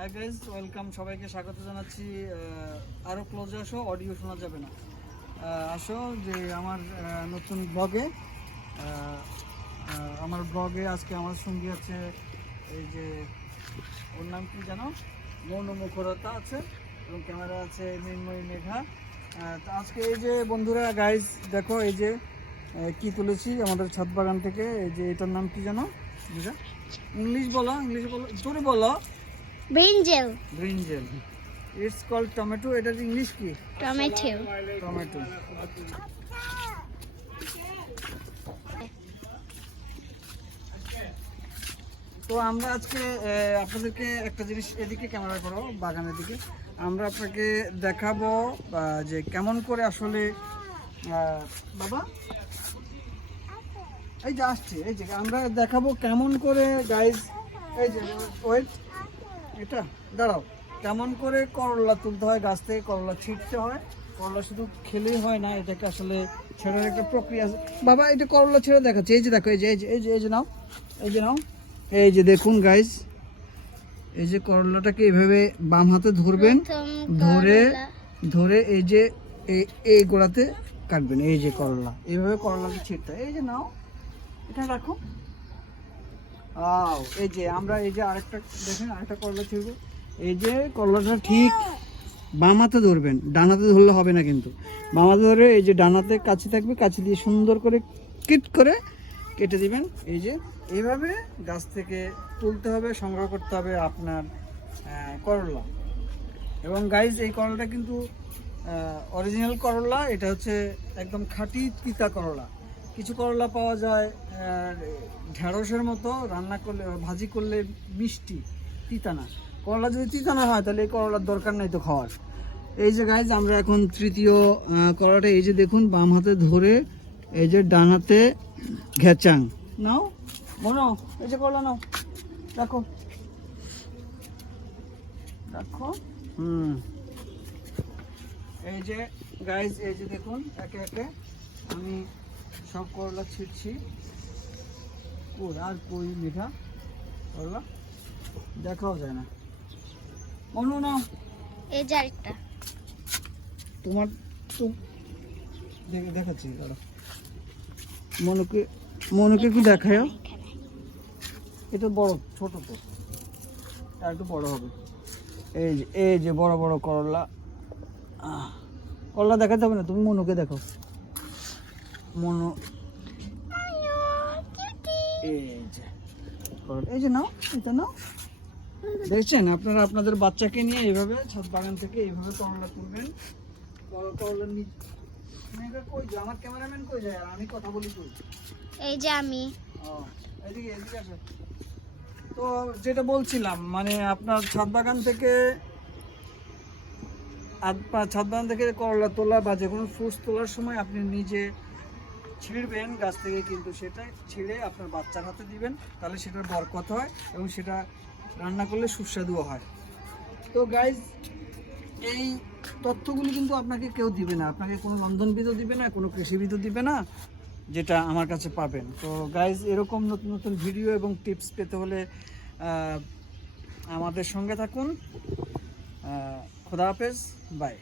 Hi guys welcome সবাইকে স্বাগত জানাচ্ছি। আরও ক্লোজে আসো অডিও শোনা যাবে না। আসো যে আমার নতুন ব্লগে আমার ব্লগে আজকে আমার সঙ্গী আছে, এই যে, ওর নাম কি জানো মৌন মুখরতা আছে, এবং ক্যামেরা আছে মৃন্ময়ী মেঘা। তো আজকে এই যে বন্ধুরা গাইজ দেখো এই যে কি তুলেছি আমাদের ছাদ বাগান থেকে, এই যে এটার নাম কি জানো মেঘা ইংলিশ বলো ইংলিশ বলো, জোরে বলো। Brinjal brinjal it's call tomato এটার ইংলিশ কি টমেটো টমেটো তো আমরা আজকে আপনাদেরকে একটা জিনিস এদিকে ক্যামেরা করো বাগানের দিকে। আমরা আপনাকে দেখাবো যে কেমন করে আসলে বাবা? এই যে আসছে এই যে আমরা দেখাবো কেমন করে গাইজ এই যে ওয়েট এটা দাঁড়াও কেমন করে করলা তুলতে হয় গাছ থেকে করলা ছিটতে হয়? করলা শুধু খেলেই হয় না এটাকে আসলে ছেড়ার একটা প্রক্রিয়া আছে। বাবা এটা করলা ছেড়ে দেখাচ্ছে এই যে দেখো এই যে এই যে এই যে এই যে নাও এই যে নাও। এই যে দেখুন গাইজ এই যে করলাটাকে এইভাবে বাম হাতে ধরবেন ধরে ধরে এই যে এই গোড়াতে কাটবেন এই যে করলা। এইভাবে করলাকে ছিটতে হয়। এই যে নাও এটা রাখো। আও এই যে আমরা এই যে আরেকটা, দেখেন আরেকটা করলা ছিড়বো। এই যে করলাটা ঠিক বামাতে ধরবেন, ডানাতে ধরলে হবে না কিন্তু। বামাতে ধরে এই যে ডানাতে কাছি থাকবে কাছি দিয়ে সুন্দর করে কিট করে কেটে দিবেন। এই যে এইভাবে গাছ থেকে তুলতে হবে, সংগ্রহ করতে হবে আপনার করলা। এবং গাইজ এই করলাটা কিন্তু অরিজিনাল করলা, এটা হচ্ছে একদম খাঁটি তিতা করলা। কিছু করলা পাওয়া যায় আহ, ঢেঁড়সের মতো রান্না করলে ভাজি করলে মিষ্টি তিতানা। করলা যদি তিতানা হয় তাহলে এই করলার দরকার নাই তো খাওয়ার। এই যে গাইজ আমরা এখন তৃতীয় করলাটা এই যে দেখুন বাম হাতে ধরে এই যে ডান হাতে ঘেচাং নাও মনো এই যে করলা নাও দেখো দেখো হুম। এই যে গাইজ এই যে দেখুন একে একে আমি সব করলা ছিটছি। কই আর কই মিঠা? করলা? দেখাও যায় না। অনু নাও। এই যে আরেকটা। তোমার তো দেখে দেখাচ্ছি। মনুকে মনুকে একটু দেখায় এটা বড় ছোট তো। আর একটু বড় হবে। এই যে এই যে বড় বড় করলা। করলা দেখাতে হবে না তুমি মনুকে দেখো মনু। এই যে এই যে নাও এটা নাও। দেখছেন আপনারা আপনাদের বাচ্চাকে নিয়ে এইভাবে ছাদ বাগান থেকে এইভাবে করলা তুলবেন। করলা কই আমার ক্যামেরাম্যান কই যায়? আর আমি কথা বলি কই? এই যে আমি। ও, এদিকে এদিকে আসো। তো যেটা বলছিলাম মানে আপনার ছাদ বাগান থেকে ছাদ বাগান থেকে করলা তোলা বা যে কোনো ফ্রুটস তোলার সময় আপনি নিজে ছিঁড়বেন গাছ থেকে, কিন্তু সেটা ছিঁড়ে আপনার বাচ্চার হাতে দিবেন, তাহলে সেটার বরকত হয় এবং সেটা রান্না করলে সুস্বাদুও হয়। তো গাইজ এই তথ্যগুলি কিন্তু আপনাকে কেউ দিবে না। আপনাকে কোনো রন্ধনবিদও দিবে না, কোনো কৃষিবিদও দিবে না, যেটা আমার কাছে পাবেন। তো গাইজ এরকম নতুন নতুন ভিডিও এবং টিপস পেতে হলে আমাদের সঙ্গে থাকুন। খোদা হাফেজ বাই